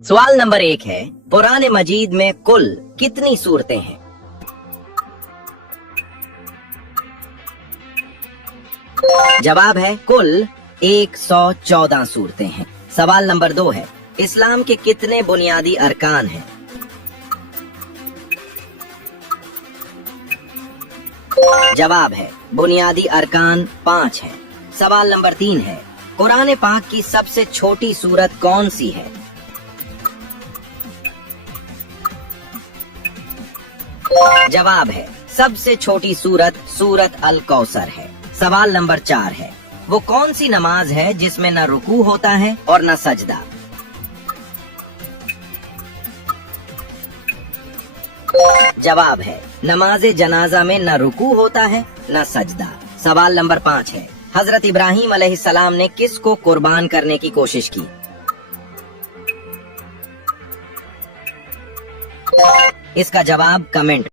सवाल नंबर 1 है, कुरान मजीद में कुल कितनी सूरतें हैं? जवाब है कुल 114 सूरतें हैं। सवाल नंबर 2 है, इस्लाम के कितने बुनियादी अरकान हैं? जवाब है बुनियादी अरकान 5 है। सवाल नंबर 3 है, कुरान पाक की सबसे छोटी सूरत कौन सी है? जवाब है सबसे छोटी सूरत सूरत अल कौसर है। सवाल नंबर 4 है, वो कौन सी नमाज है जिसमें न रुकू होता है और न सजदा? जवाब है नमाज जनाजा में न रुकू होता है न सजदा। सवाल नंबर 5 है, हजरत इब्राहीम अलैहिस्सलाम ने किसको कुर्बान करने की कोशिश की? इसका जवाब कमेंट